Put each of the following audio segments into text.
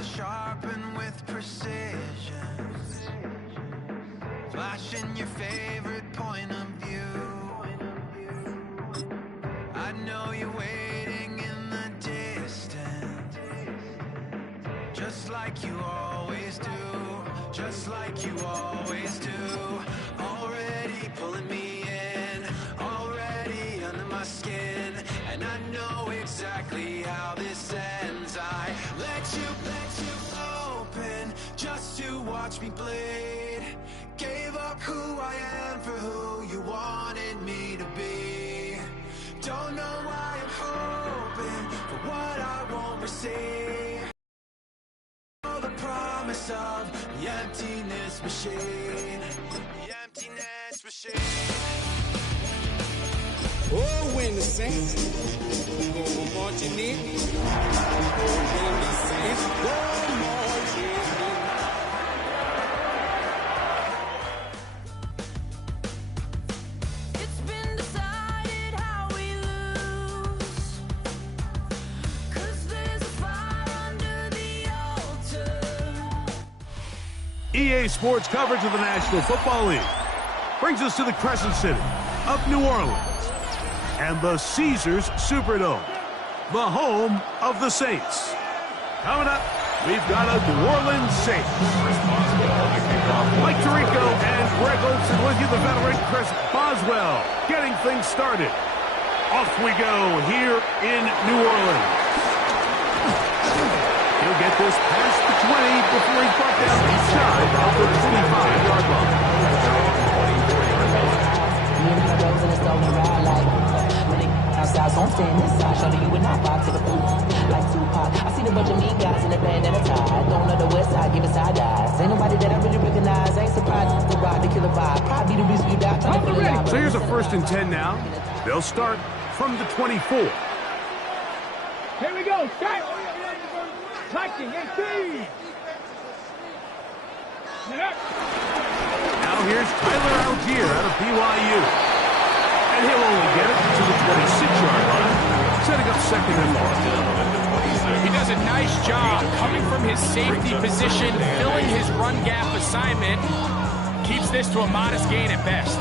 to sharpen with precision, flashing your favorite point of view. I know you're waiting in the distance, just like you always do, just like you always do. Already pulling me in, already under my skin, and I know exactly how this ends. I let you open just to watch me bleed. Gave up who I am for who you wanted me to be. Don't know why I'm hoping for what I won't receive. Oh, the promise of the emptiness machine, the emptiness machine. Oh, when the Saints go marching in, when the Saints go marching in. It's been decided how we lose, 'cause there's a fire under the altar. EA Sports coverage of the National Football League brings us to the Crescent City of New Orleans and the Caesars Superdome, the home of the Saints. Coming up, we've got a New Orleans Saints. Mike Tirico and Greg Olson with you, the veteran Chris Boswell, getting things started. Off we go here in New Orleans. He'll get this past the 20 before he's brought down inside of the 25-yard line. Outside, so I'm staying inside. Shorty, you would not vibe to the food like Tupac. I see the bunch of mean guys in the band and a tie. Don't know the west side, give it side eyes. Ain't nobody that I really recognize. Ain't surprised to ride the killer vibe. Probably the reason you died. So here's a 1st and 10 now. They'll start from the 24. Here we go. Start. Touching. 18. Now here's Tyler Algier out of BYU. And he'll only get it to the 26-yard line, setting up 2nd and long. He does a nice job coming from his safety position, filling his run gap assignment. Keeps this to a modest gain at best.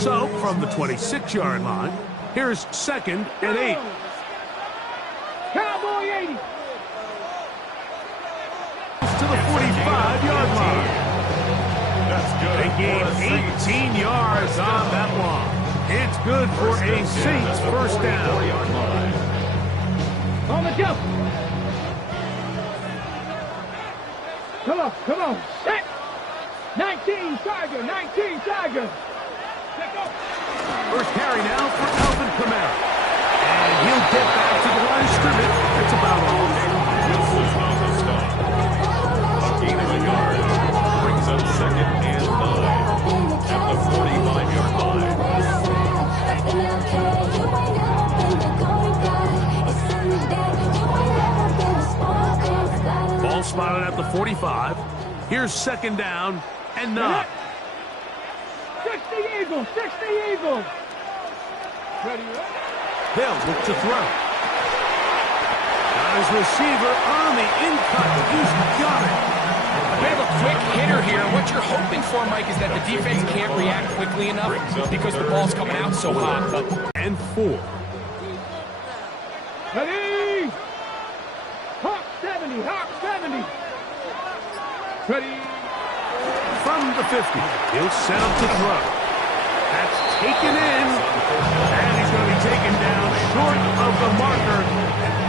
So, from the 26-yard line, here's 2nd and 8. Cowboy 80. To the 45-yard line. They gain 18 yards on that one. It's good for a Saints 1st down. On the jump. Come on. Set. 19 Tiger. 19 Tiger. First carry now for Alvin Kamara. And he'll get back to the line of scrimmage. That's about all. Gain of a yard. Brings up 2nd and 9 at the 45-yard line. Ball spotted at the 45. Here's 2nd down and 9. 60 Eagles. 60 Eagles. Ready? They'll look to throw. Got his receiver on the in-cut. He's got it. A bit of a quick hitter here. What you're hoping for, Mike, is that the defense can't react quickly enough because the ball's coming out so hot. And 4. Ready? Hawk 70. Hawk 70. Ready? From the 50, he'll set up to throw. That's taken in. And he's going to be taken down short of the marker.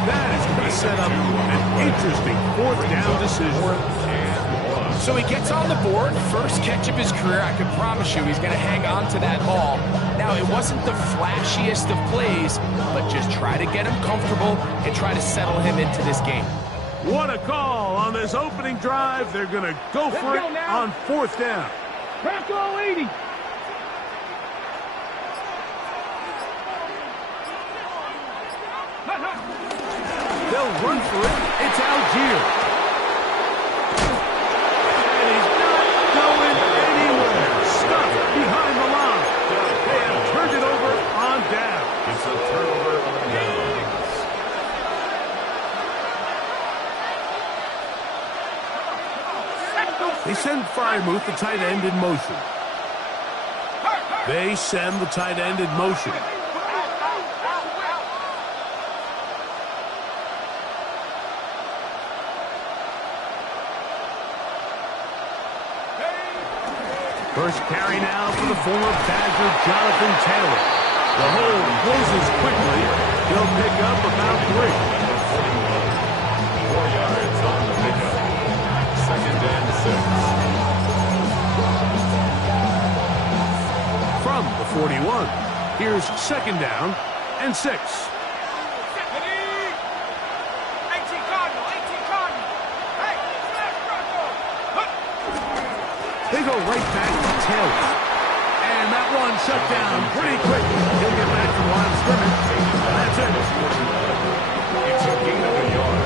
That is going to set up an interesting 4th down decision. So he gets on the board, first catch of his career. I can promise you he's going to hang on to that ball. Now, it wasn't the flashiest of plays, but just try to get him comfortable and try to settle him into this game. What a call on this opening drive. They're going to go for it on 4th down. Bronco 80. They'll run for it. It's Algier. And he's not going anywhere. Stuck behind the line. They have turned it over on down. It's a turnover on down. They send Fryermuth, the tight end, in motion. They send the tight end in motion. First carry now for the former Badger, Jonathan Taylor. The hole closes quickly. He'll pick up about 3. 4 yards on the pickup. 2nd and 6. From the 41, here's 2nd down and 6. They go right back to Taylor. And that one shut down pretty quick. He'll get back to the line of scrimmage. That's it. It's a gain of a yard.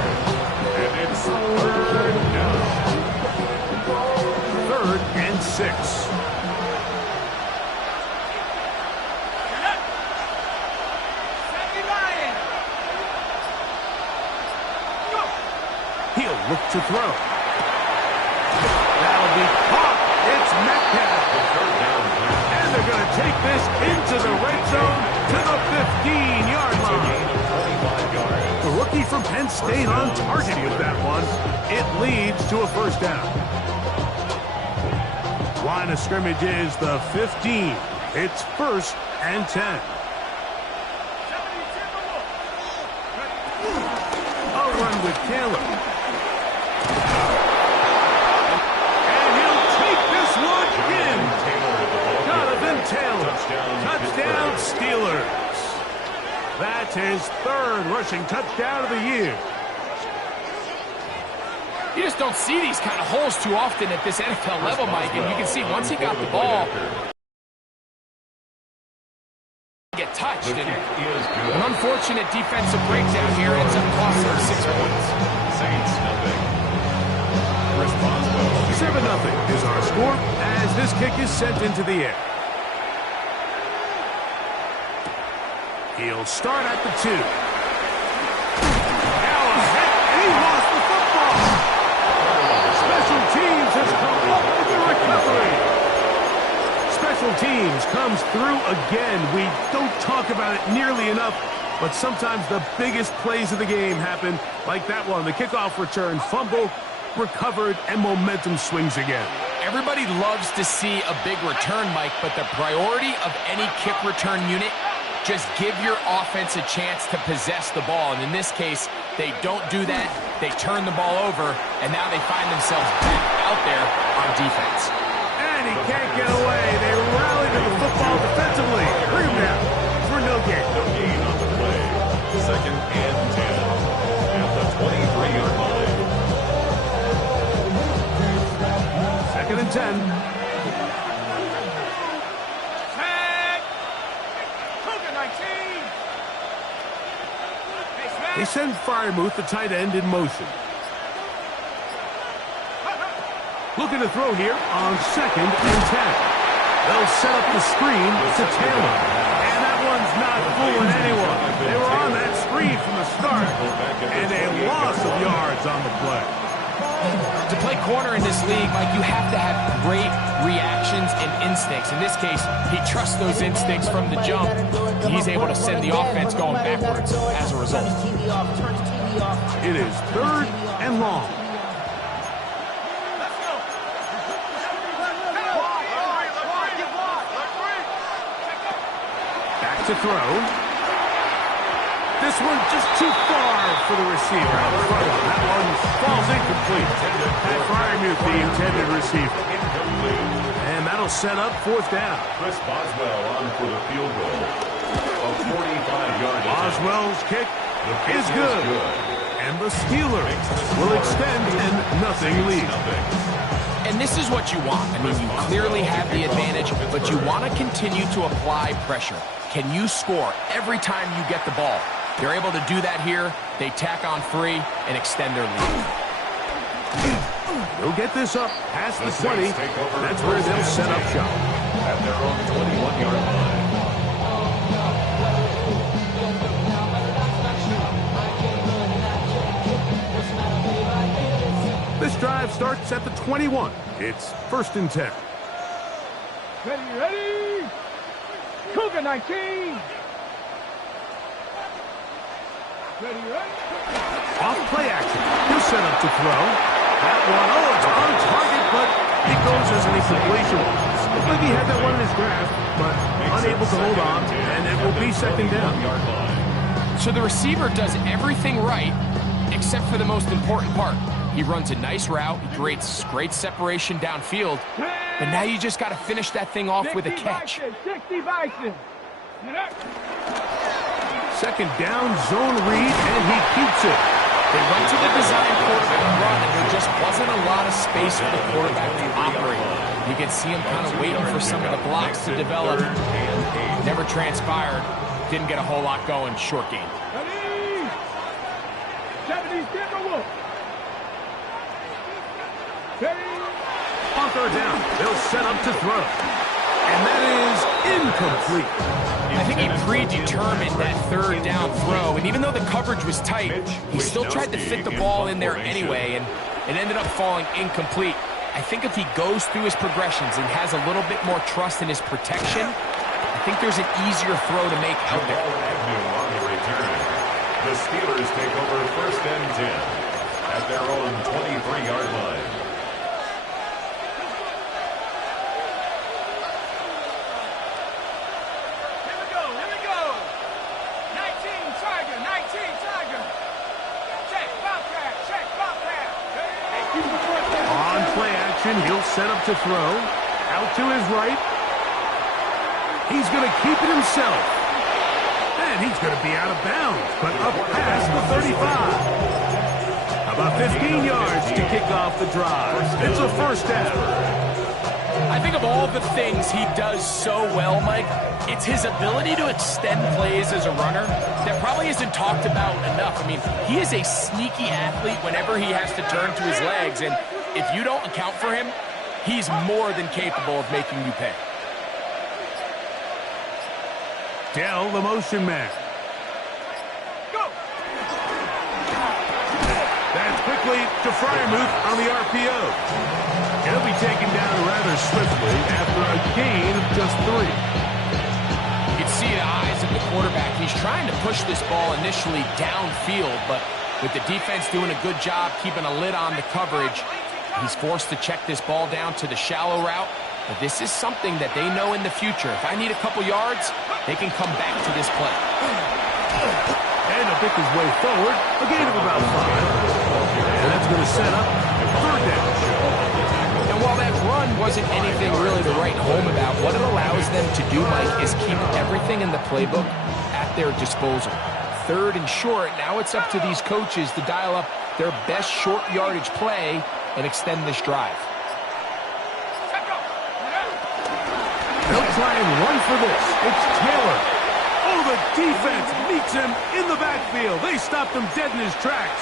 And it's 3rd down. 3rd and 6. He'll look to throw. That'll be caught. It's Metcalf. And they're going to take this into the red zone to the 15-yard line. The rookie from Penn State on target with that one. It leads to a 1st down. Line of scrimmage is the 15. It's 1st and 10. A run with Taylor. Taylor. Touchdown Steelers. That's his 3rd rushing touchdown of the year. You just don't see these kind of holes too often at this NFL level, Mike, and you can see once he got the ball, get touched. And an unfortunate defensive breakdown here ends up costing him 6 points. Saints nothing. Chris Boswell. 7-0 is our score as this kick is sent into the air. He'll start at the 2. Now a hit, and he lost the football. Special teams has come up with the recovery. Special teams comes through again. We don't talk about it nearly enough, but sometimes the biggest plays of the game happen like that one. The kickoff return, fumble, recovered, and momentum swings again. Everybody loves to see a big return, Mike, but the priority of any kick return unit, just give your offense a chance to possess the ball. And in this case, they don't do that. They turn the ball over, and now they find themselves back out there on defense. And he can't get away. They rally to the football defensively. Bring him down for no gain. No gain on the play. 2nd and 10. At the 23-yard line. 2nd and 10. They send Fryermuth, the tight end, in motion. Looking to throw here on 2nd and 10. They'll set up the screen to Taylor. And that one's not fooling anyone. They were on that screen from the start. And a loss of yards on the play. To play corner in this league, Mike, you have to have great reactions and instincts. In this case, he trusts those instincts from the jump. He's able to send the offense going backwards as a result. It is 3rd and long. Back to throw. This one just too far for the receiver. Out in front of him. That one falls incomplete. Pat Fryermuth, the intended receiver. And that'll set up 4th down. Chris Boswell on for the field goal. A 45-yard attempt. Boswell's kick is good. And the Steelers will extend in nothing lead. And this is what you want. I mean, you clearly have the advantage, but you want to continue to apply pressure. Can you score every time you get the ball? They're able to do that here. They tack on 3 and extend their lead. They'll get this up past the 20. That's where they'll set up shop. At their own 21-yard line. This drive starts at the 21. It's 1st and 10. Ready. Cougar 19. Ready. Off play action. He'll set up to throw. That one, it's on target, but it goes as an incompletion. Looks like he had that one in his grasp, but unable to hold on, and it will be 2nd down. So the receiver does everything right, except for the most important part. He runs a nice route, he creates great separation downfield, but now you just got to finish that thing off with a catch. 60 Bison. 2nd down, zone read, and he keeps it. They went to the design quarterback run, and there just wasn't a lot of space for the quarterback to operate. You can see him kind of waiting for some of the blocks to develop. Never transpired. Didn't get a whole lot going. Short game. Ready. 70 Timberwolves. Ready. On 3rd down, they'll set up to throw. And that is incomplete. I think he predetermined that 3rd down throw, and even though the coverage was tight, he still tried to fit the ball in there anyway, and it ended up falling incomplete. I think if he goes through his progressions and has a little bit more trust in his protection, I think there's an easier throw to make out there. On the return, the Steelers take over 1st and 10 at their own 23-yard line. He'll set up to throw. Out to his right. He's going to keep it himself. And he's going to be out of bounds, but up past the 35. About 15 yards to kick off the drive. It's a 1st down. I think of all the things he does so well, Mike, it's his ability to extend plays as a runner that probably isn't talked about enough. I mean, he is a sneaky athlete whenever he has to turn to his legs, and if you don't account for him, he's more than capable of making you pay. Dell, the motion man. Go! That's quickly to Freiermuth on the RPO. He'll be taken down rather swiftly after a gain of just 3. You can see the eyes of the quarterback. He's trying to push this ball initially downfield, but with the defense doing a good job keeping a lid on the coverage, he's forced to check this ball down to the shallow route. But this is something that they know in the future. If I need a couple yards, they can come back to this play. And he'll pick his way forward. A gain of about 5. And that's going to set up 3rd down. And while that run wasn't anything really to write home about, what it allows them to do, Mike, is keep everything in the playbook at their disposal. 3rd and short, now it's up to these coaches to dial up their best short yardage play and extend this drive. They'll try and run for this. It's Taylor. Oh, the defense meets him in the backfield. They stopped him dead in his tracks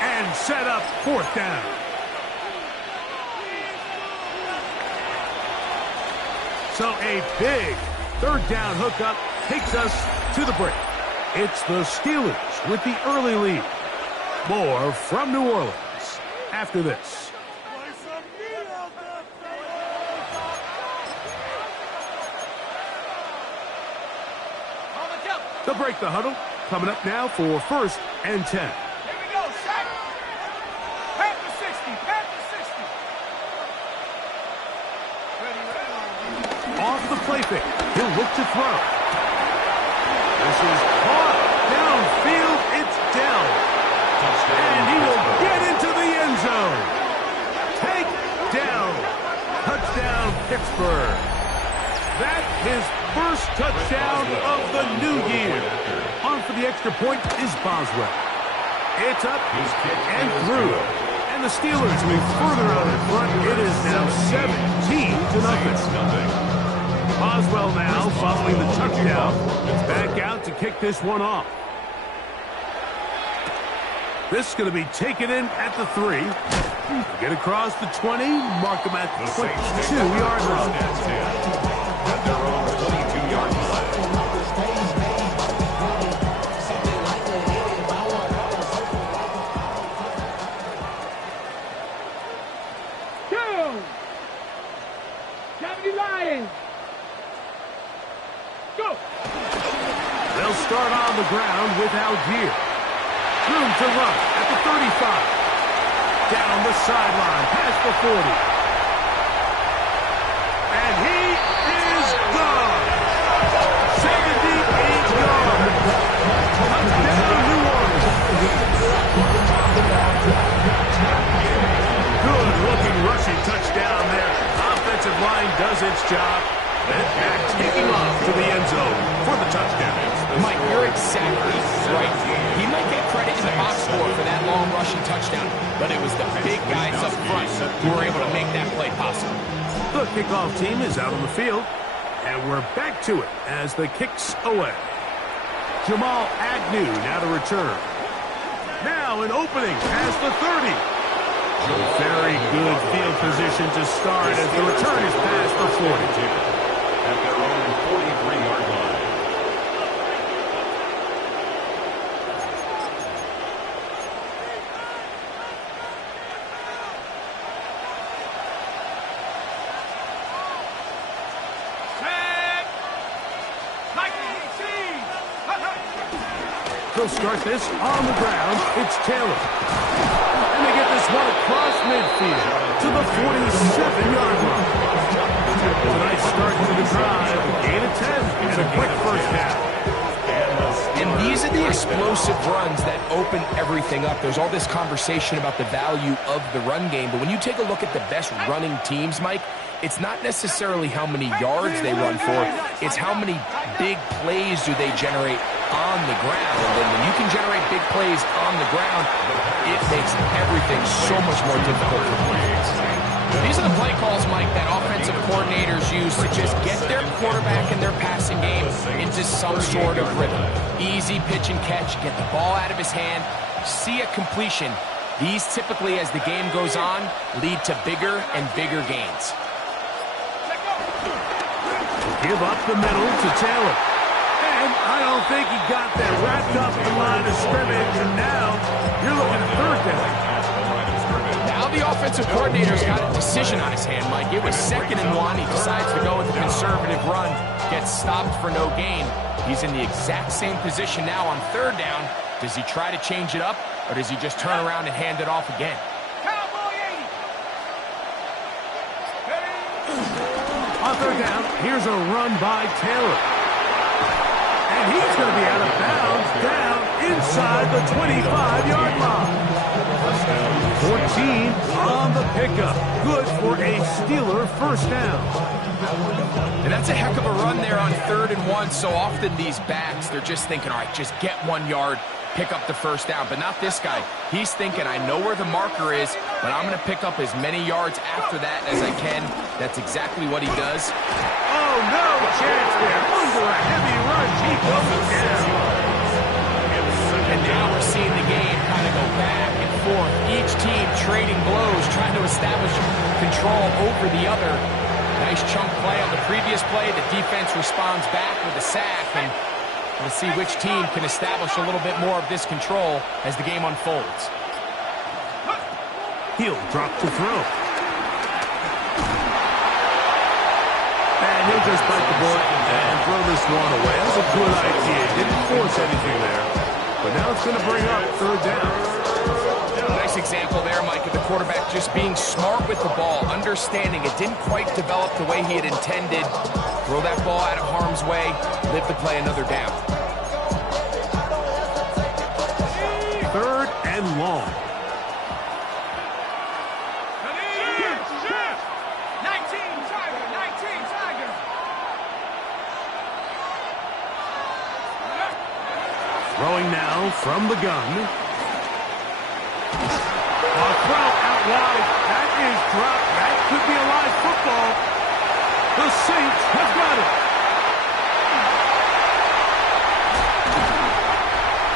and set up 4th down. So a big 3rd down hookup takes us to the break. It's the Steelers with the early lead. More from New Orleans after this. They'll break the huddle. Coming up now for 1st and 10. Here we go, set. Panther 60, Panther 60. Ready. Off the play fake. He'll look to throw. This is caught. Downfield, it's Dell. And he will get into the end zone. Take Dell. Touchdown, Pittsburgh. That his first touchdown of the new year. On for the extra point is Boswell. It's up and through. And the Steelers move further out in front. It is now 17-0. Boswell now following the touchdown. Back out to kick this one off. This is going to be taken in at the 3. Get across the 20. Mark them at the 22-yard line. At their own 22-yard line. start on the ground without gear. Room to run at the 35. Down the sideline, past the 40. And he is gone. 78 yards. Touchdown, New Orleans. Good-looking rushing touchdown there. Offensive line does its job. And back taking off to the end zone for the touchdown. Mike, you're exactly right. He might get credit in the box score for that long rushing touchdown, but it was the big guys up front who were able to make that play possible. The kickoff team is out on the field, and we're back to it as the kick's away. Jamal Agnew now to return. Now an opening past the 30. Very good field position to start as the return is past the 42. At their own 43-yard line. They'll start this on the ground. It's Taylor. And they get this one across midfield to the 47-yard line. A nice start to the drive. Gain of 10 and a quick first down. And these are the explosive runs that open everything up. There's all this conversation about the value of the run game, but when you take a look at the best running teams, Mike, it's not necessarily how many yards they run for, it's how many big plays do they generate on the ground. And when you can generate big plays on the ground, it makes everything so much more difficult for players. These are the play calls, Mike, that offensive coordinators use to just get their quarterback and their passing game into some sort of rhythm. Easy pitch and catch, get the ball out of his hand, see a completion. These typically, as the game goes on, lead to bigger and bigger gains. Give up the middle to Taylor. And I don't think he got that wrapped up in the line of scrimmage, and now you're looking at third down. Now the offensive coordinator's got a decision on his hand, Mike. It was 2nd and 1. He decides to go with a conservative run, gets stopped for no gain. He's in the exact same position now on 3rd down. Does he try to change it up, or does he just turn around and hand it off again? On 3rd down, here's a run by Taylor. And he's going to be out of bounds down inside the 25-yard line. 14 on the pickup. Good for a Steeler first down. And that's a heck of a run there on 3rd and 1. So often these backs, they're just thinking, all right, just get 1 yard, pick up the first down. But not this guy. He's thinking, I know where the marker is, but I'm going to pick up as many yards after that as I can. That's exactly what he does. Oh, no chance there. Under a heavy rush, he goes down. And now we're seeing the game kind of go back and forth. Each team trading blows, trying to establish control over the other. Nice chunk play on the previous play. The defense responds back with a sack, and we'll see which team can establish a little bit more of this control as the game unfolds. He'll drop to throw. And he'll just bite the bullet and throw this one away. That was a good idea. Didn't force anything there. But now it's going to bring up 3rd down. Nice example there, Mike, of the quarterback just being smart with the ball, understanding it didn't quite develop the way he had intended. Throw that ball out of harm's way, live to play another down. 3rd and long. 19 Tiger. Throwing now from the gun. A throw out wide. That is dropped. That could be a live football. The Saints have got it.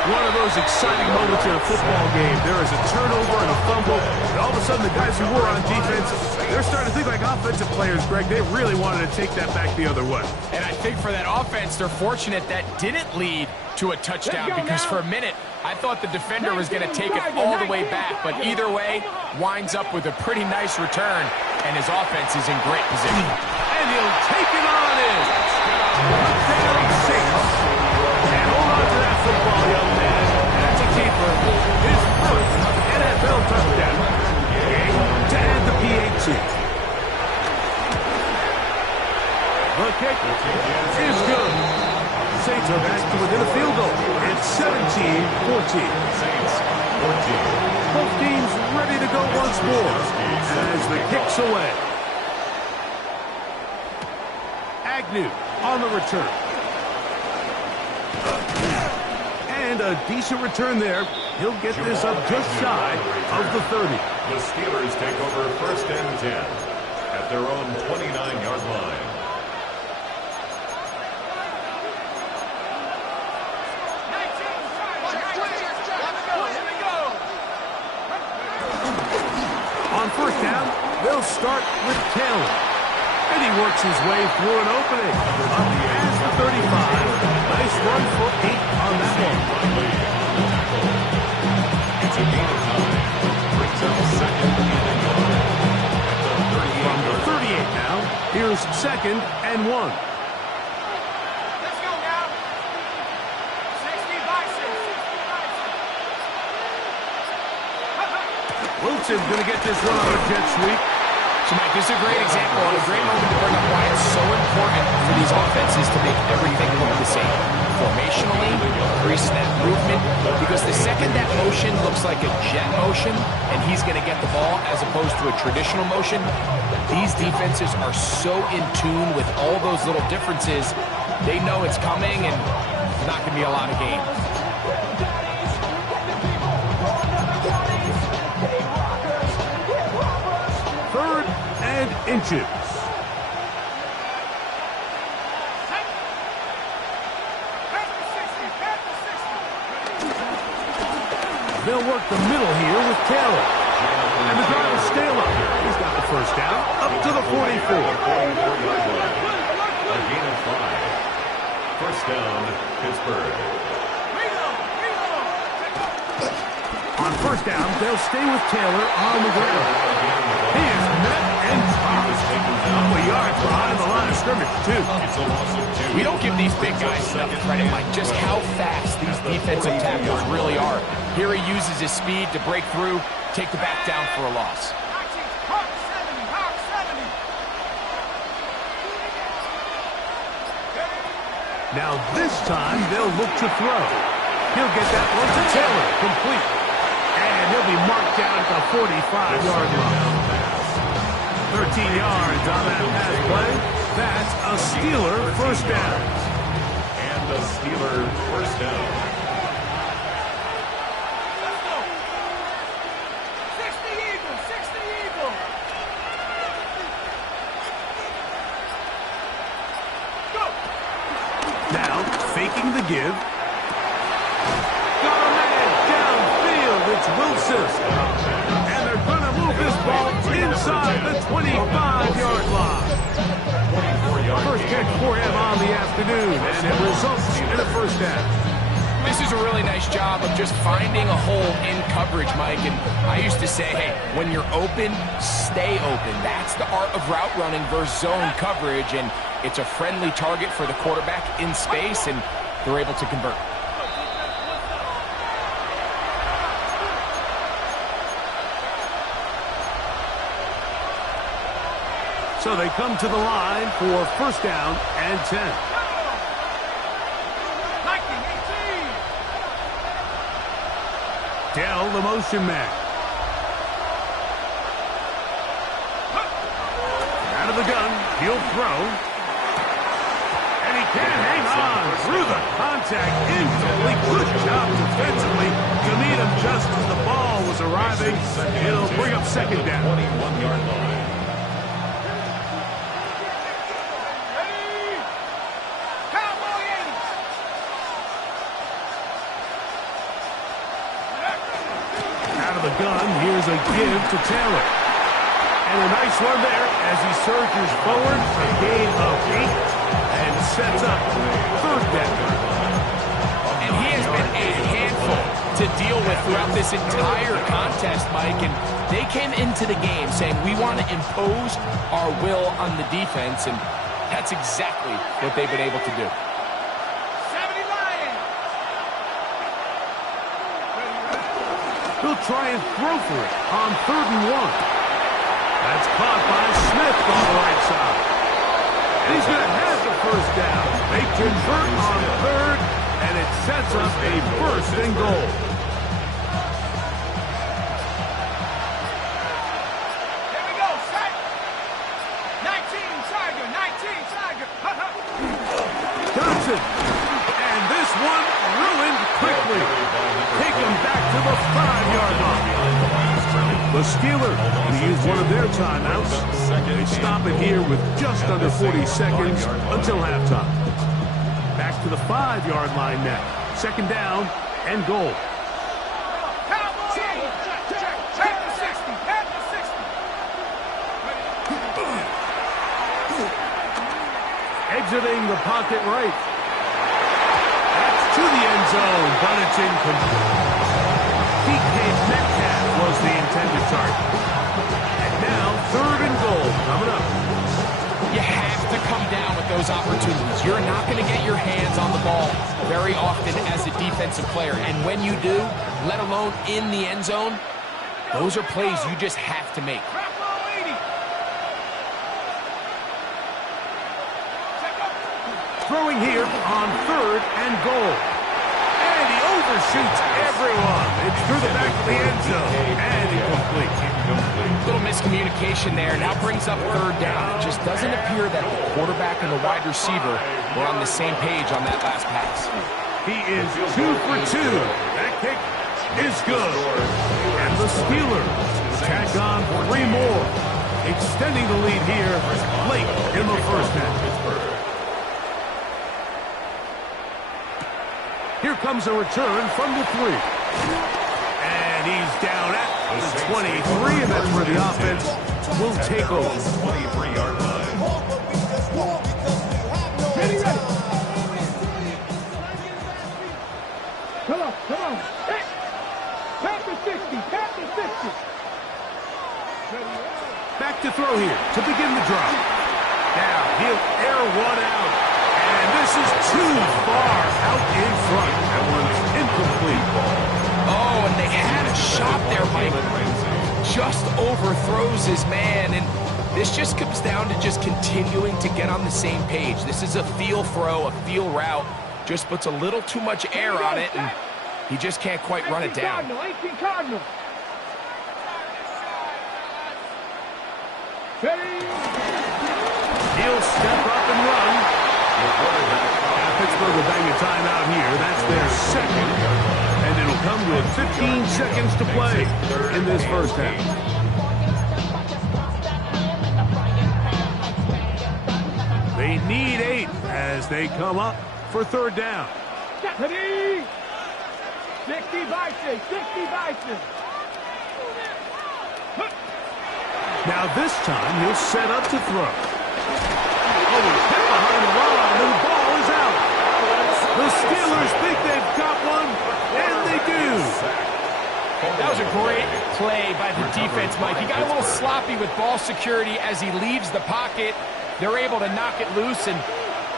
One of those exciting moments in a football game. There is a turnover and a fumble, and all of a sudden the guys who were on defense, they're starting to think like offensive players, Greg. They really wanted to take that back the other way. And I think for that offense, they're fortunate that didn't lead to a touchdown, because for a minute, I thought the defender was going to take it all the way back. But either way, winds up with a pretty nice return, and his offense is in great position. And he'll take it on in. Down Saints. And hold on kick is good. Saints are back to within a field goal. It's 17-14. Saints 14. Both teams ready to go once more as the kick's away. Agnew on the return. And a decent return there. He'll get this up just shy of the 30. The Steelers take over first and 10 at their own 29-yard line. On first down, they'll start with Taylor. And he works his way through an opening. Up past the 35. Nice run for 8 on that one. It's a gain of 9. Brings up second and 1 at the 38. From the 38 now, here's second and 1. Let's go now. 60 by 6. Wilson's going to get this one on a jet sweep. So, Mike, this is a great example and a great moment to bring up why it's so important for these offenses to make everything look the same. Formationally, pre-snap movement, because the second that motion looks like a jet motion and he's going to get the ball as opposed to a traditional motion, these defenses are so in tune with all those little differences, they know it's coming and there's not going to be a lot of gain. Third and inches. They'll work the middle here with Taylor. And the drive will stay up. He's got the first down up to the 44. 44-yard line. A gain of 5. First down, Pittsburgh. On first down, they'll stay with Taylor on the ground. He is met and tossed. Couple yards behind the line of scrimmage, too. It's a loss of 2. We don't give these big guys enough credit, Mike, just how fast these defensive tackles really are. Here he uses his speed to break through, take the back down for a loss. Now this time, they'll look to throw. He'll get that one to Taylor, complete. And he'll be marked down at the 45-yard line. 13 yards on that pass play. That's a Steeler first down. And the Steeler first down. Let's go. 60 Eagles, 60 Eagles. Go. Now, faking the give. Got a man downfield. It's Wilson. And they're going to move this ball inside the 25-yard line. First kick for him on the afternoon, and it results in a first down. This is a really nice job of just finding a hole in coverage, Mike. And I used to say, hey, when you're open, stay open. That's the art of route running versus zone coverage. And it's a friendly target for the quarterback in space, and they're able to convert. So they come to the line for first down and 10. 19, 18. Dell, the motion man. Out of the gun, he'll throw. And he can't hang on through the contact. Incomplete. Good job defensively to meet him just as the ball was arriving. It'll bring up second down. 21-yard line. The gun, here's a give to Taylor. And a nice run there as he surges forward, a gain of 8, and sets up third down. And he has been a handful to deal with throughout this entire contest, Mike. And they came into the game saying, we want to impose our will on the defense, and that's exactly what they've been able to do. He'll try and throw for it on 3rd and 1. That's caught by Smith on the right side. He's going to have the first down. They convert on third, and it sets up a first and goal. Here we go, set. 19 Tiger, 19 Tiger. Johnson. And this one ruined quickly. Take him back to the 5-yard line. The Steelers will use one of their timeouts. They stop it here with just under 40 seconds until halftime. Back to the 5-yard line now. Second down and goal. Cowboys. Check. Check the 60. At the 60. Exiting the pocket right. That's to the end zone, but it's incomplete. DK Metcalf was the intended target. And now, third and goal coming up. You have to come down with those opportunities. You're not going to get your hands on the ball very often as a defensive player. And when you do, let alone in the end zone, those are plays you just have to make. Throwing here on third and goal. And he overshoots everyone. It's through the back of the end zone. And incomplete. Little miscommunication there. Now brings up third down. It just doesn't appear that the quarterback and the wide receiver were on the same page on that last pass. He is 2 for 2. That kick is good. And the Steelers tack on 3 more, extending the lead here late in the first half. Here comes a return from the 3. And he's down at the 23, and that's where the offense will take over. 23-yard line. Ready. Come on. Hey. Pat the 60. Back to throw here to begin the drive. Now he'll air one out. And this is too far out in front. That one's incomplete. Oh, and they had a shot there, Mike. Just overthrows his man, and this just comes down to just continuing to get on the same page. This is a feel throw, a feel route. Just puts a little too much air on it, and he just can't quite run it down. 18 Cardinal. Ready. He'll step up and run. Pittsburgh will bang a timeout here. That's their second. And it'll come with 15 seconds to play in this first half. They need 8 as they come up for third down. Ready. 60 Bison. Now this time he'll set up to throw. Oh, he's hit behind the line, and the ball is out. The Steelers think they've got one, and they do. That was a great play by the defense, Mike. He got a little sloppy with ball security as he leaves the pocket. They're able to knock it loose and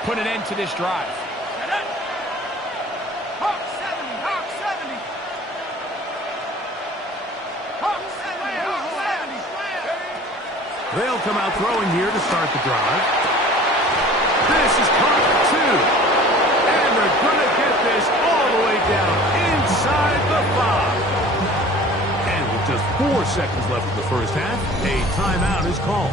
put an end to this drive. Hawk 70. They'll come out throwing here to start the drive. This is caught for 2. And they're going to get this all the way down inside the 5. And with just 4 seconds left in the first half, a timeout is called.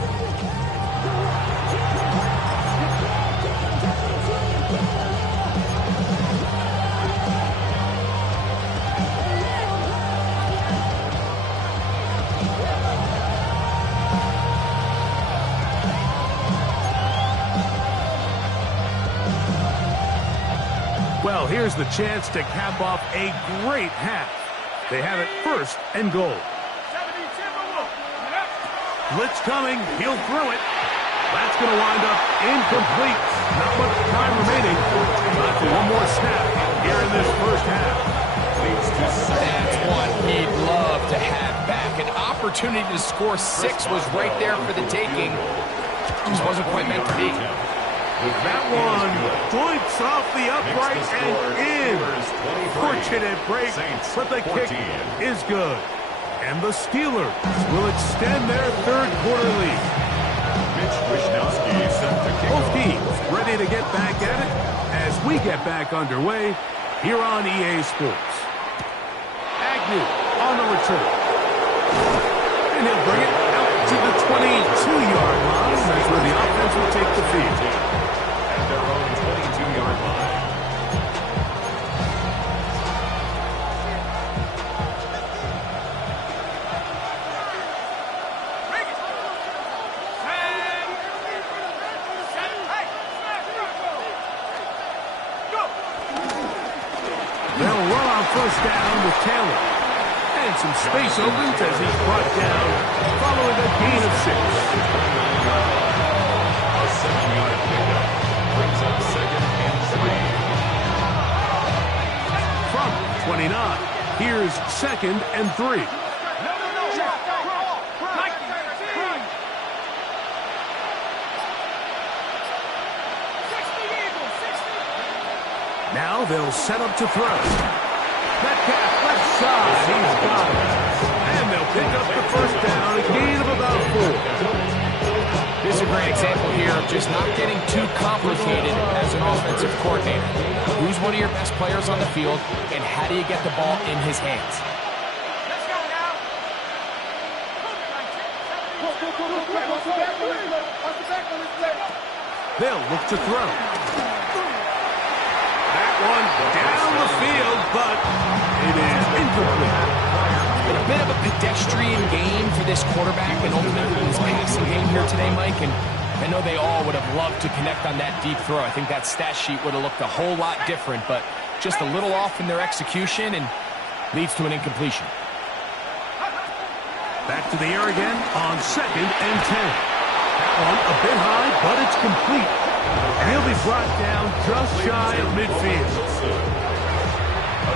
Well, here's the chance to cap off a great half. They have it first and goal. Blitz coming. He'll throw it. That's going to wind up incomplete. Not much time remaining. Not for one more snap here in this first half. That's one he'd love to have back. An opportunity to score 6 was right there for the taking. Just wasn't quite meant to be. That one joints off the upright and in. Fortunate break, but the kick is good. And the Steelers will extend their third quarter lead. Mitch Wisnowski set to kick Both off. teams ready to get back at it as we get back underway here on EA Sports. Agnew on the return. And he'll bring it out to the 22-yard line. That's where the offense will take the field. At their own 22-yard line. Bring it. Set. Hey, smash go. They'll run on first down with Taylor. And some space opens as he's brought down following a gain of 6. A 7-yard pickup brings up 2nd and 3. From 29, here's 2nd and 3. No. Nike, 13. 60 Eagles, 60. Now they'll set up to throw. Metcalf left side, he's got it. And they'll pick up the first down, a gain of about 4. This is a great example here of just not getting too complicated as an offensive coordinator. Who's one of your best players on the field, and how do you get the ball in his hands? Let's go now. They'll look to throw. That one down the field, but it is incomplete. Been a bit of a pedestrian game for this quarterback and ultimately his passing game here today, Mike. And I know they all would have loved to connect on that deep throw. I think that stat sheet would have looked a whole lot different, but just a little off in their execution and leads to an incompletion. Back to the air again on 2nd and 10. That one a bit high, but it's complete. And he'll be brought down just shy of midfield.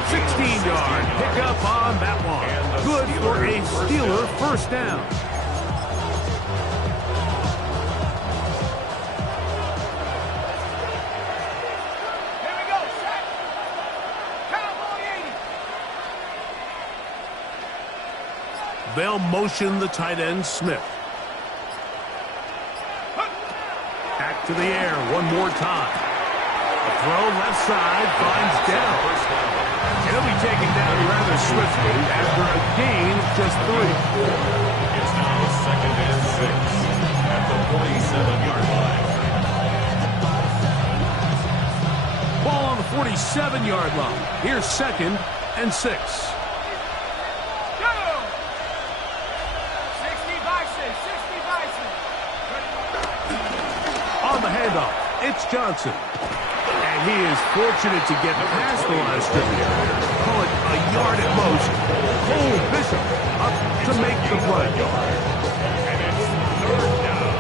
16-yard pickup on that one. Good for a Steeler first down. Here we go, set. Cowboy 80. They'll motion the tight end Smith. Back to the air one more time. A throw left side finds down. He'll be taken down rather swiftly after a gain of just 3. It's now 2nd and 6 at the 47-yard line. Ball on the 47-yard line. Here's 2nd and 6. Go. 60 Bison, 60 Bison. On the handoff, it's Johnson. And he is fortunate to get past the line of scrimmage. Call it a yard at most. Cole Bishop up to make the play. And it's 3rd down.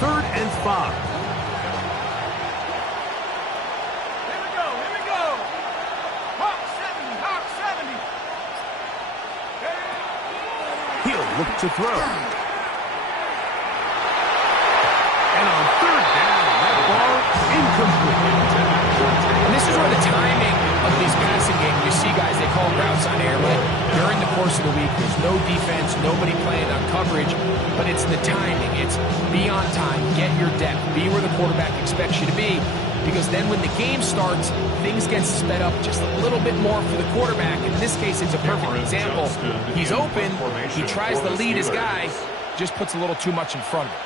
Third and 5. Here we go. Hawk 70. He'll look to throw. And on 3rd down, that ball incomplete. And this is where the timing of these passing games, you see guys, they call routes on air, but during the course of the week, there's no defense, nobody playing on coverage, but it's the timing. It's be on time, get your depth, be where the quarterback expects you to be, because then when the game starts, things get sped up just a little bit more for the quarterback. In this case, it's a perfect example. He's open, he tries to lead his guy, just puts a little too much in front of him.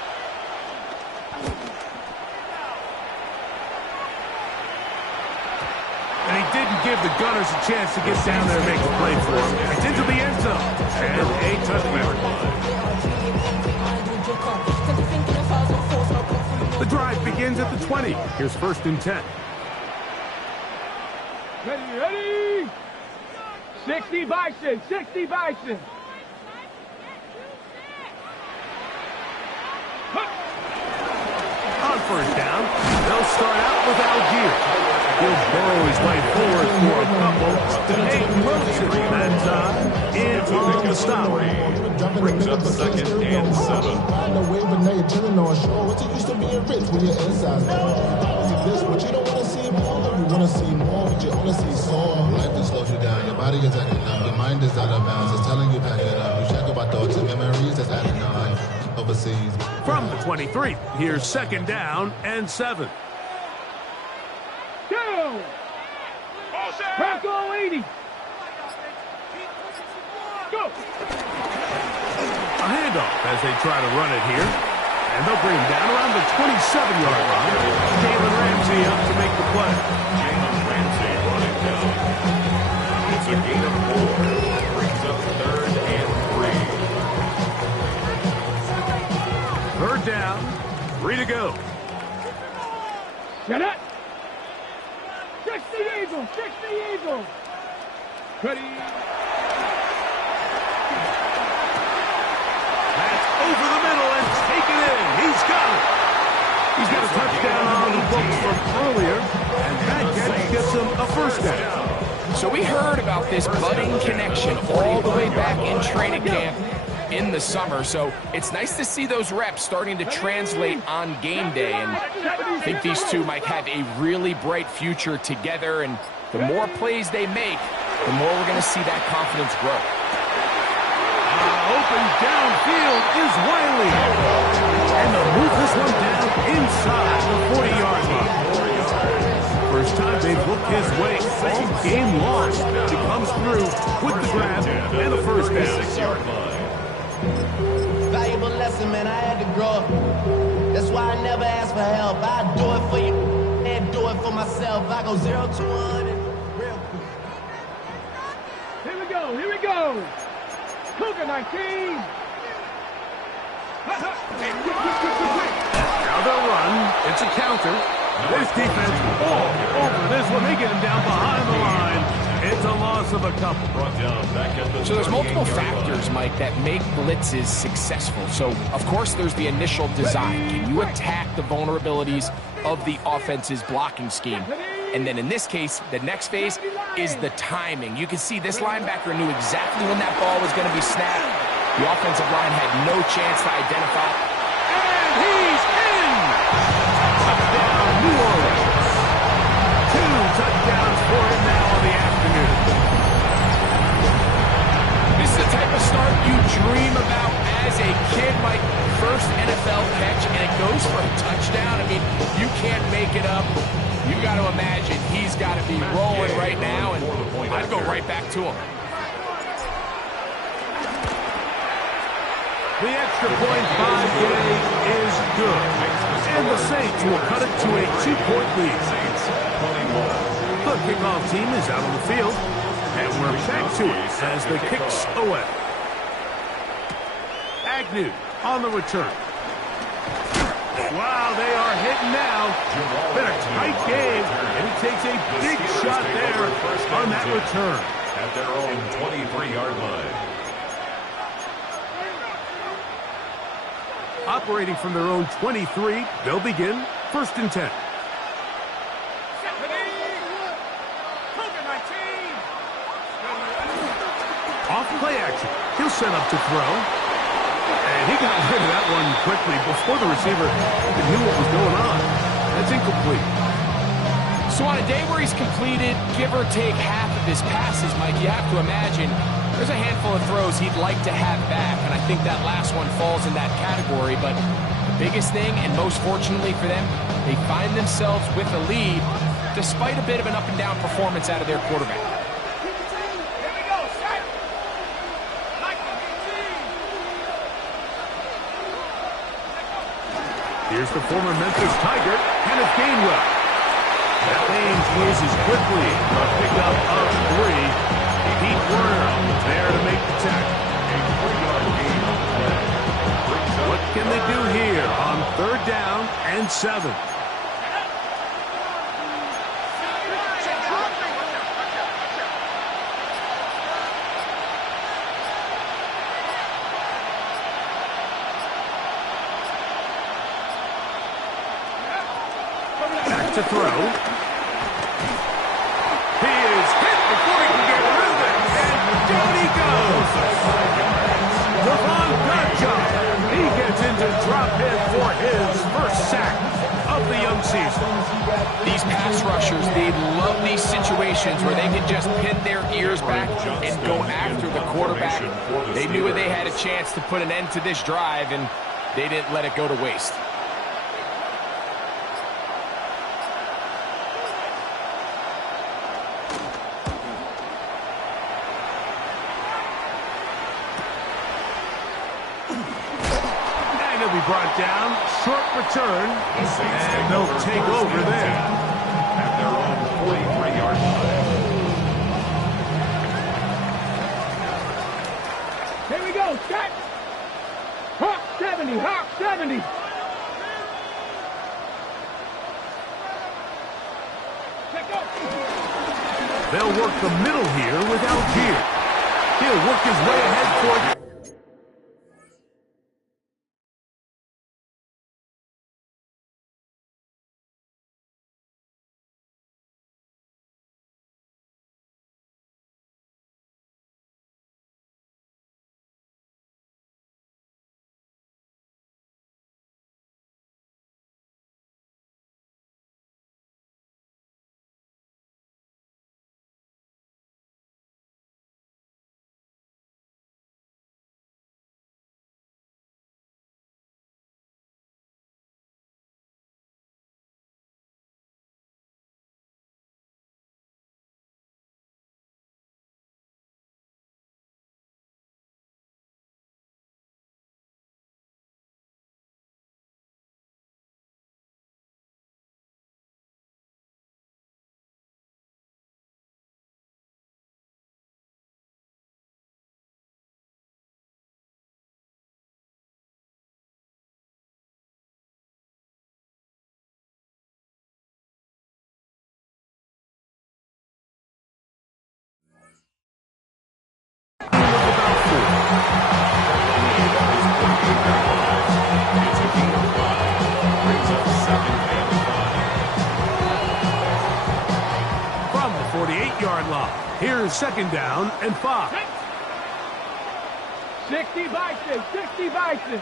And he didn't give the Gunners a chance to get down there and make a play for him. It's into the end zone. And a touchdown. The drive begins at the 20. Here's 1st and 10. Ready? 60 Bison, 60 Bison. On first down, they'll start out with Algier. He'll burrow his way forward for a couple. Hey, Wilson, that that time in on the stop. Brings up 2nd and 7. Find a way, but now you're chilling on shore. What's it used to being rich when your inside's gone? This, but you don't want to see more. You want to see more, but you only see some. Life just slows you down. Your body is acting up. Your mind is out of bounds. It's telling you pack it up. You check about thoughts and memories that's adding up. Overseas. From the 23, here's 2nd down and 7. Go! Bronco 80. Go! A handoff as they try to run it here. And they'll bring him down around the 27-yard line. Jalen Ramsey up to make the play. Jalen Ramsey running down. It's a gain of 4. Brings up 3rd and 3. 3rd down, 3 to go. Get it! 60 Eagles! 60 Eagles! Ready? That's over the middle and taken in. He's got it. He's got a touchdown on the books from earlier, and that catch gets him a 1st down. So we heard about this budding connection all the way back in training camp in the summer. So it's nice to see those reps starting to translate on game day. And I think these two might have a really bright future together. And the more plays they make, the more we're going to see that confidence grow. Open downfield is Wiley. And they'll move this one down inside the 40-yard line. First time they've looked his way all game long. He comes through with the grab and a 1st down. 6-yard line. Valuable lesson, man. I had to grow up. That's why I never ask for help. I do it for you and do it for myself. I go 0 to 100 real quick. Here we go! Here we go! Cougar 19! Now they'll run. It's a counter. This defense all over this one. They get him down behind the line. It's a loss of a couple. Brought down back at the So there's multiple 38-yard factors, line. Mike, that make blitzes successful. So, of course, there's the initial design. Can you attack the vulnerabilities of the offense's blocking scheme? And then in this case, the next phase is the timing. You can see this linebacker knew exactly when that ball was going to be snapped. The offensive line had no chance to identify. And he's in! Touchdown, New Orleans. 2 touchdowns for him now on the afternoon. This is the type of start you dream about as a kid, Mike. First NFL catch, and it goes for a touchdown. I mean, you can't make it up. You got to imagine he's got to be rolling right now, and I'd go right back to him. The extra point by Gay is good. And the Saints will cut it to a 2-point lead. The kickoff team is out on the field. And we're back to it as the kicks away. Agnew on the return. Wow, they are hitting now. Been a tight game, and he takes a big shot there on that return. At their own 23-yard line. Operating from their own 23, they'll begin 1st and 10. Off play action. He'll set up to throw. And he got rid of that one quickly before the receiver knew what was going on. That's incomplete. So on a day where he's completed, give or take half of his passes, Mike, you have to imagine there's a handful of throws he'd like to have back, and I think that last one falls in that category. But the biggest thing, and most fortunately for them, they find themselves with a lead despite a bit of an up-and-down performance out of their quarterback. Here we go, set! Here's the former Memphis Tiger, Kenneth Gainwell. That lane closes quickly. A pickup of 3. Pete Werner there to make the tackle. What can they do here on 3rd down and 7? Back to throw. He is hit before he can get rid of it. And goes. Devon Godchaux. He gets into drop hit for his first sack of the young season. These pass rushers, they love these situations where they can just pin their ears back and go after the quarterback. They knew they had a chance to put an end to this drive, and they didn't let it go to waste. Brought down, short return, and they'll take over there. At their own 43-yard line. Here we go, set. Hawk 70, Hawk 70. Let go. They'll work the middle here with Algier. He'll work his way ahead for from the 48-yard line. Here's second down and 5. 60 Bison, 60 Bison.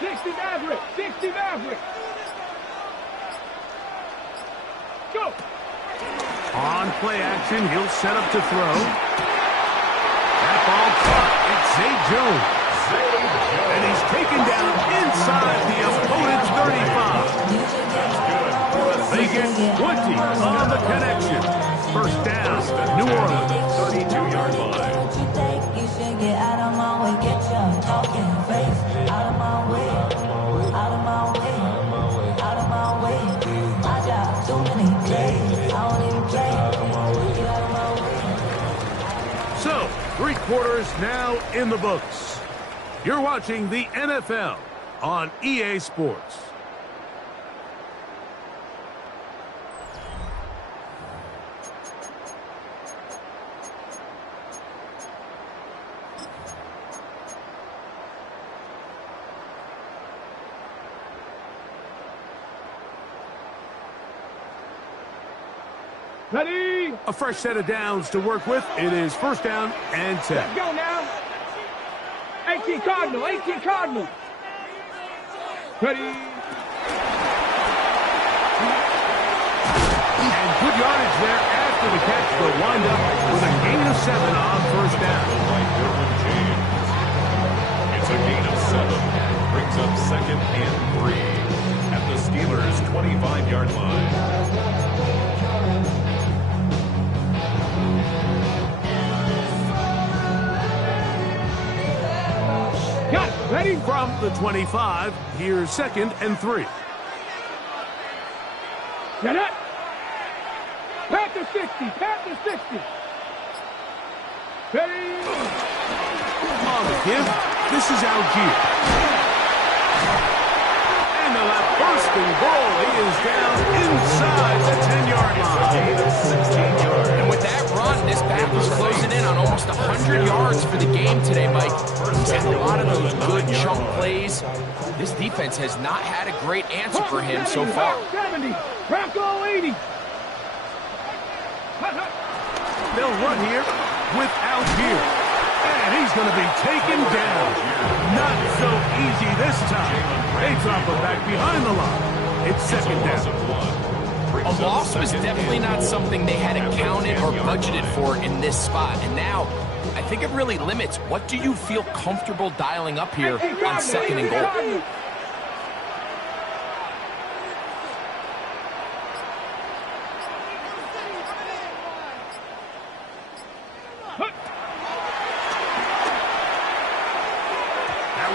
60 Maverick, 60 Maverick. Go. On play action, he'll set up to throw. That ball caught. It's Zay Jones. And he's taken down inside the opponent's 35. They get 20 on the connection. First down, New Orleans. 32-yard line. Don't you think you should get out of my way? Get your talking face out of my way. Out of my way. Out of my way. My job, too many plays. I don't even play. Get out of my way. So, 3 quarters now in the books. You're watching the NFL on EA Sports. Ready? A fresh set of downs to work with. It is first down and 10. Let's go now. 18 Cardinal, 18 Cardinal. Ready? And good yardage there after the catch. They'll wind up with a gain of 7 on first down. By Derwin James. It's a gain of 7. Brings up second and 3. At the Steelers' 25-yard line. Got it. Ready? From the 25, here's second and 3. Get it. Panther 60, Panther 60. Ready? On the give, this is Algier. And the left bursting ball is down inside the 10-yard line. And with that run, this back was closing in on almost 100 yards for the game today, Mike. He's had a lot of those good chunk plays. This defense has not had a great answer for him so far. 70, Bronco 80. They'll run here without gear. And he's going to be taken down. Not so easy this time. They drop him back behind the line. It's second down. A loss was definitely not something they had accounted or budgeted for in this spot. And now, I think it really limits what do you feel comfortable dialing up here on second and goal.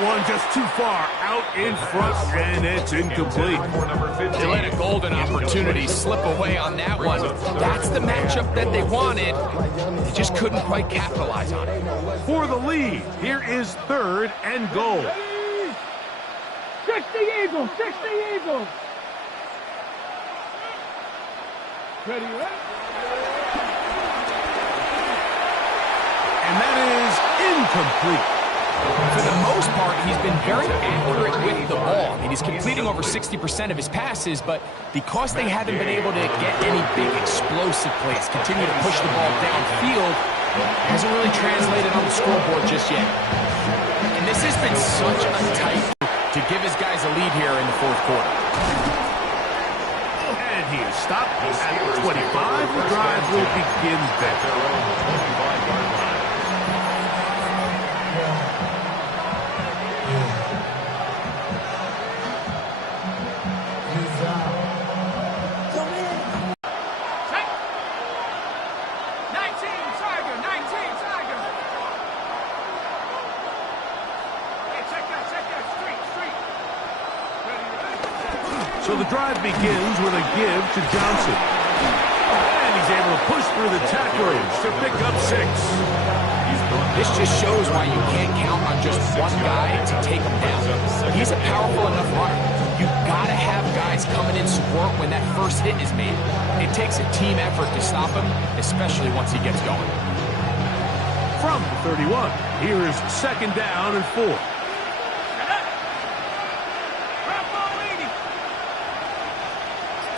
One just too far out in front, and it's incomplete. They let a golden opportunity slip away on that one. That's the matchup that they wanted. They just couldn't quite capitalize on it. For the lead, here is third and goal. 60 Eagles, 60 Eagles. Ready, right? And that is incomplete. For the most part, he's been very accurate with the ball. I mean, he's completing over 60% of his passes, but because they haven't been able to get any big explosive plays, continue to push the ball downfield, hasn't really translated on the scoreboard just yet. And this has been such a tight to give his guys a lead here in the fourth quarter. And he is stopped at 25. The drive will begin there. So the drive begins with a give to Johnson. And he's able to push through the tacklers to pick up 6. This just shows why you can't count on just one guy to take him down. He's a powerful enough runner. You've got to have guys coming in support when that first hit is made. It takes a team effort to stop him, especially once he gets going. From the 31, here is second down and 4.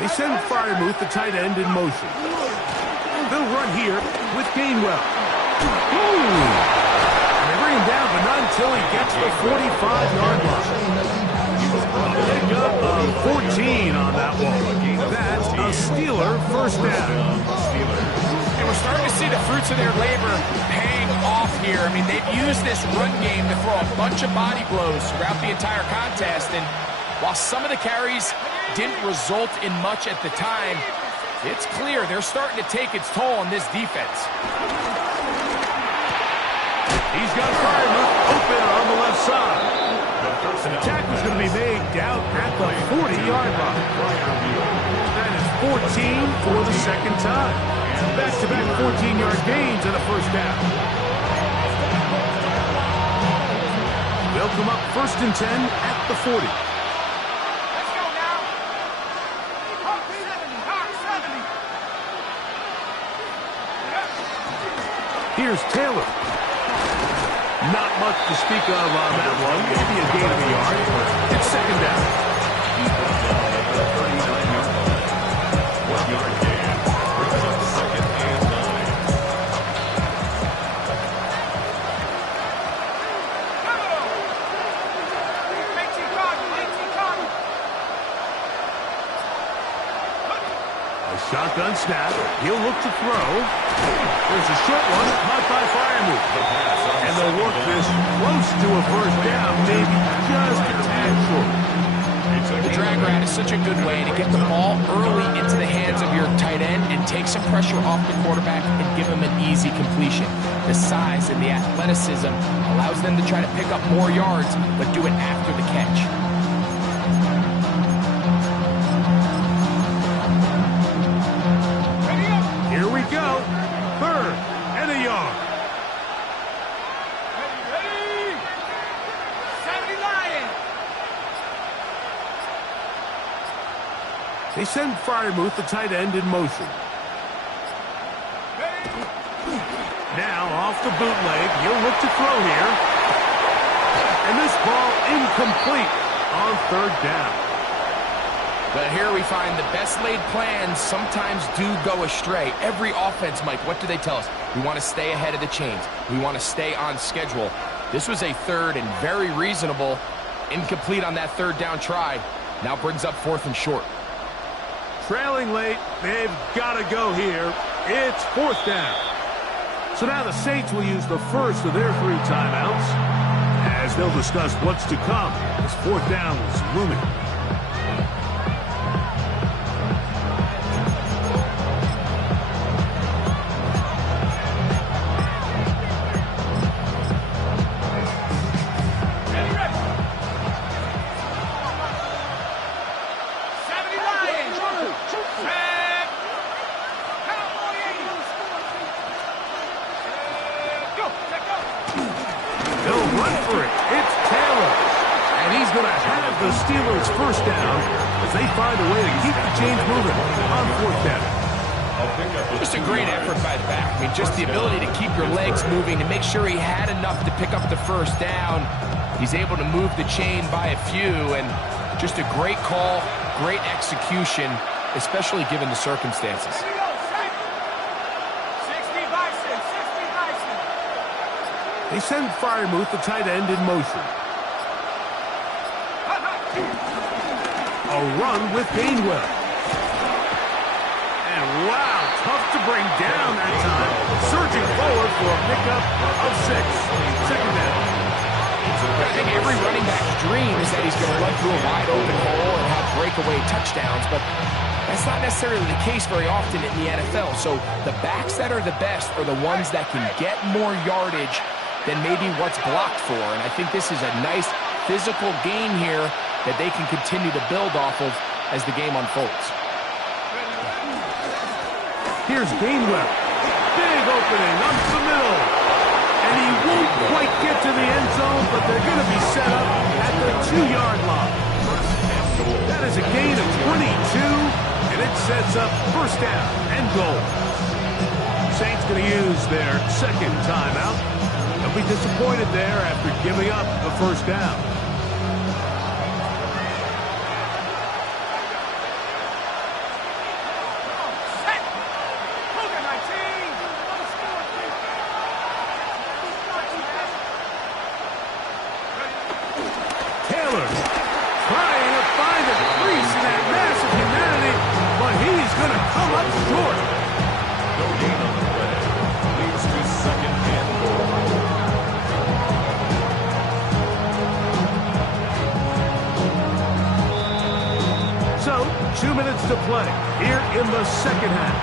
They send Freiermuth, the tight end, in motion. They'll run here with Gainwell. Ooh! They bring him down, but not until he gets the 45-yard line. A pickup of 14 on that one. That's a Steeler first down. And we're starting to see the fruits of their labor paying off here. I mean, they've used this run game to throw a bunch of body blows throughout the entire contest, and while some of the carries didn't result in much at the time, it's clear they're starting to take its toll on this defense. He's got Freiermuth open on the left side. The tackle's going to be made down at the 40-yard line. That is 14 for the second time. Back-to-back 14-yard gains and a first down. They'll come up first and 10 at the 40. Here's Taylor. Not much to speak of on that one. Maybe a gain of a yard. It's second down. 1-yard gain. Brings up second and 9. A shotgun snap. He'll look to throw. There's a short one, caught by Freiermuth. And they'll work this close to a first down, maybe just a tad short. The drag route is such a good way to get the ball early into the hands of your tight end and take some pressure off the quarterback and give him an easy completion. The size and the athleticism allows them to try to pick up more yards, but do it after the catch. Here we go. Third and a yard. Ready? 70 Lions. They send Freiermuth, the tight end, in motion. Now off the bootleg. He'll look to throw here. And this ball incomplete on third down. But here we find the best laid plans sometimes do go astray. Every offense, Mike, what do they tell us? We want to stay ahead of the chains. We want to stay on schedule. This was a third and very reasonable. Incomplete on that third down try. Now brings up 4th and short. Trailing late, they've got to go here. It's 4th down. So now the Saints will use the first of their 3 timeouts as they'll discuss what's to come. This 4th down is looming. The Steelers first down as they find a way to keep the chains moving on 4th down. Just a great effort by the back. I mean, just the ability to keep your legs moving to make sure he had enough to pick up the first down. He's able to move the chain by a few, and just a great call, great execution, especially given the circumstances. They send Freiermuth, the tight end, in motion. A run with Gainwell. And wow, tough to bring down that time. Surging forward for a pickup of 6. 2nd down. I think every running back's dream is that he's going to run through a wide open hole and have breakaway touchdowns, but that's not necessarily the case very often in the NFL. So the backs that are the best are the ones that can get more yardage than maybe what's blocked for. And I think this is a nice physical gain here that they can continue to build off of as the game unfolds. Here's Gainwell. Big opening up the middle. And he won't quite get to the end zone, but they're going to be set up at the 2-yard line. That is a gain of 22, and it sets up 1st down and goal. Saints going to use their 2nd timeout. They'll be disappointed there after giving up the 1st down. To play here in the 2nd half.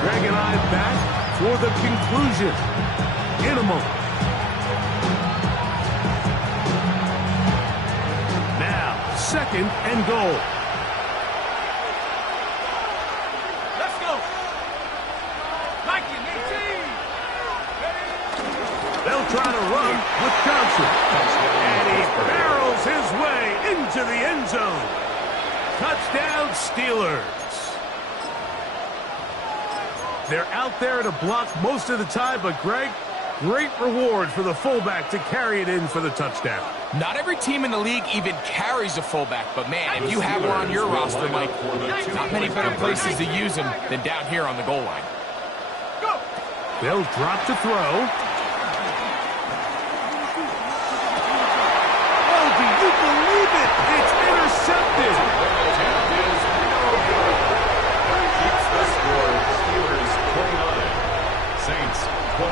Greg and I back for the conclusion in a moment. Now, 2nd and goal. Let's go. Mikey, 18. They'll try to run with Johnson. And he barrels his way into the end zone. Touchdown, Steelers. They're out there to block most of the time, but Greg, great reward for the fullback to carry it in for the touchdown. Not every team in the league even carries a fullback, but man, if you have one on your roster, Mike, not many better places to use him than down here on the goal line. They'll drop to throw. Oh, do you believe it? It's intercepted. Saints 24.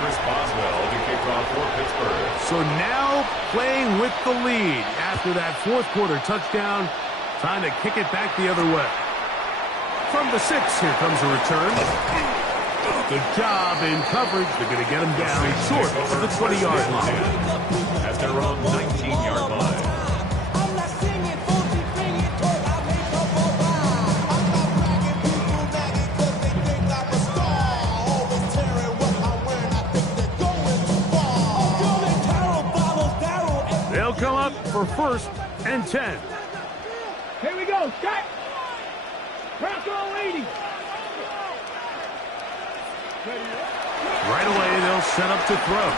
Chris Boswell to kick off for Pittsburgh. So now playing with the lead after that 4th quarter touchdown. Time to kick it back the other way. From the 6, here comes a return. Good job in coverage. They're going to get him down short of the 20-yard line. At their own 19-yard line. They'll come up for 1st and 10. Here we go. Cut. Bronco 80. Right away, they'll set up to throw.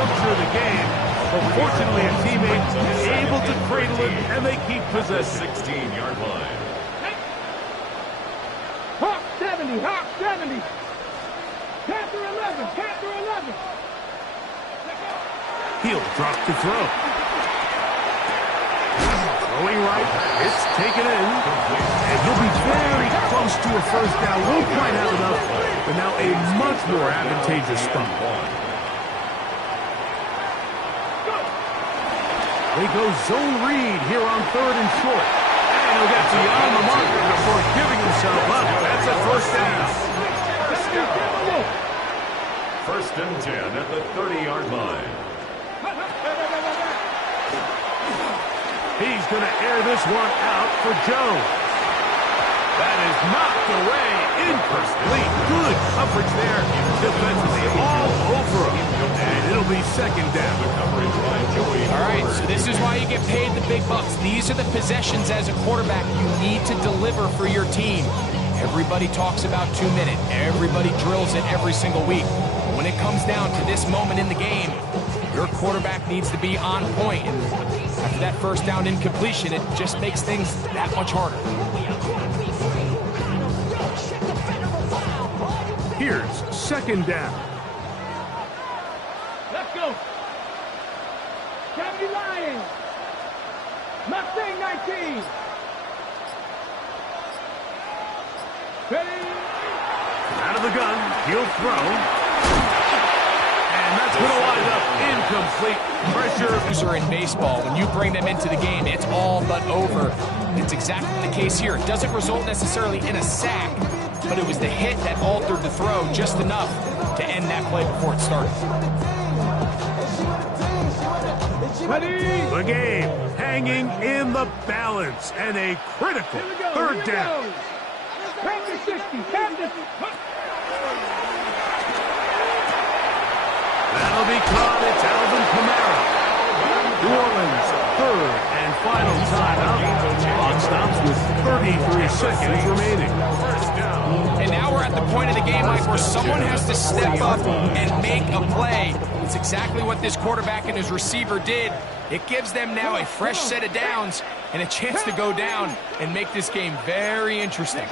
juncture of the game, but fortunately a teammate is able to cradle it, and they keep possession. 16-yard line. Hawk 70, Hawk 70. Panther 11, Panther 11. He'll drop to throw. Throwing right, it's taken in, and he'll be very close to a first down. Won't quite have enough, but now a much more advantageous spot. They go zone read here on 3rd and short. And he'll get beyond the marker before giving himself up. That's a first down. First and 10 at the 30-yard line. He's going to air this one out for Jones. That is knocked away. Incomplete. Good coverage there. Defensively all over him. And it'll be second down. All right, so this is why you get paid the big bucks. These are the possessions as a quarterback you need to deliver for your team. Everybody talks about 2 minutes. Everybody drills it every single week. When it comes down to this moment in the game, your quarterback needs to be on point. And after that first down incompletion, it just makes things that much harder. Here's second down. Let's go. 70 Lions. Mustang 19. Ready? Out of the gun, he'll throw. And that's going to wind up incomplete. Pressure. In baseball, when you bring them into the game, it's all but over. It's exactly the case here. It doesn't result necessarily in a sack, but it was the hit that altered the throw just enough to end that play before it started. The game hanging in the balance and a critical third down. Panther 60, Panther 60. That'll be caught. It's Alvin Kamara. New Orleans, third and final timeout. Clock stops with 33 seconds remaining. And now we're at the point of the game, Mike, where someone has to step up and make a play. It's exactly what this quarterback and his receiver did. It gives them now a fresh set of downs and a chance to go down and make this game very interesting.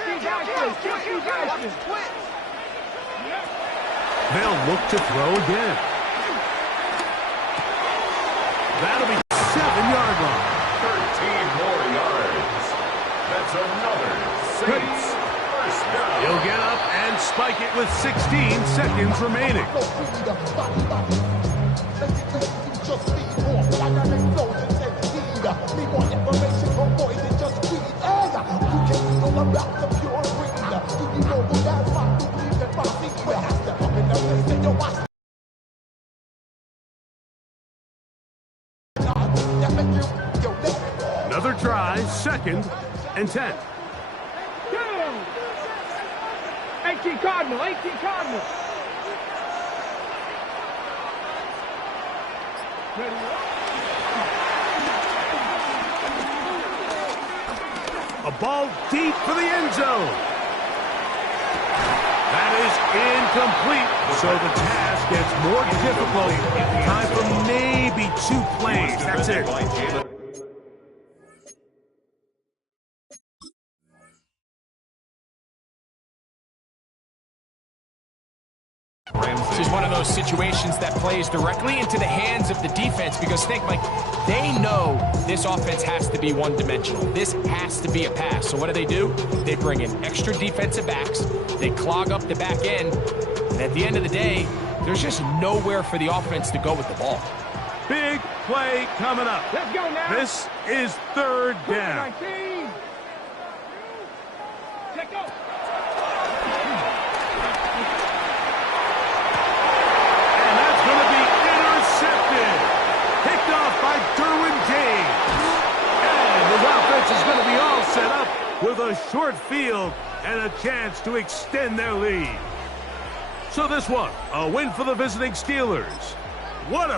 They'll look to throw again. That'll be 7-yard line. 13 more yards. That's another Saints first down. He'll get up and spike it with 16 seconds remaining. Another try, 2nd and 10. 18 Cardinal, 18 Cardinal. A ball deep for the end zone. That is incomplete. So the task gets more difficult. Time for maybe 2 plays. That's it. This is one of those situations that plays directly into the hands of the defense because think, Mike, they know this offense has to be one-dimensional. This has to be a pass. So what do? They bring in extra defensive backs. They clog up the back end. And at the end of the day, there's just nowhere for the offense to go with the ball. Big play coming up. Let's go now. This is 3rd down. 19. Let's go. Is going to be all set up with a short field and a chance to extend their lead. So this one, a win for the visiting Steelers. What a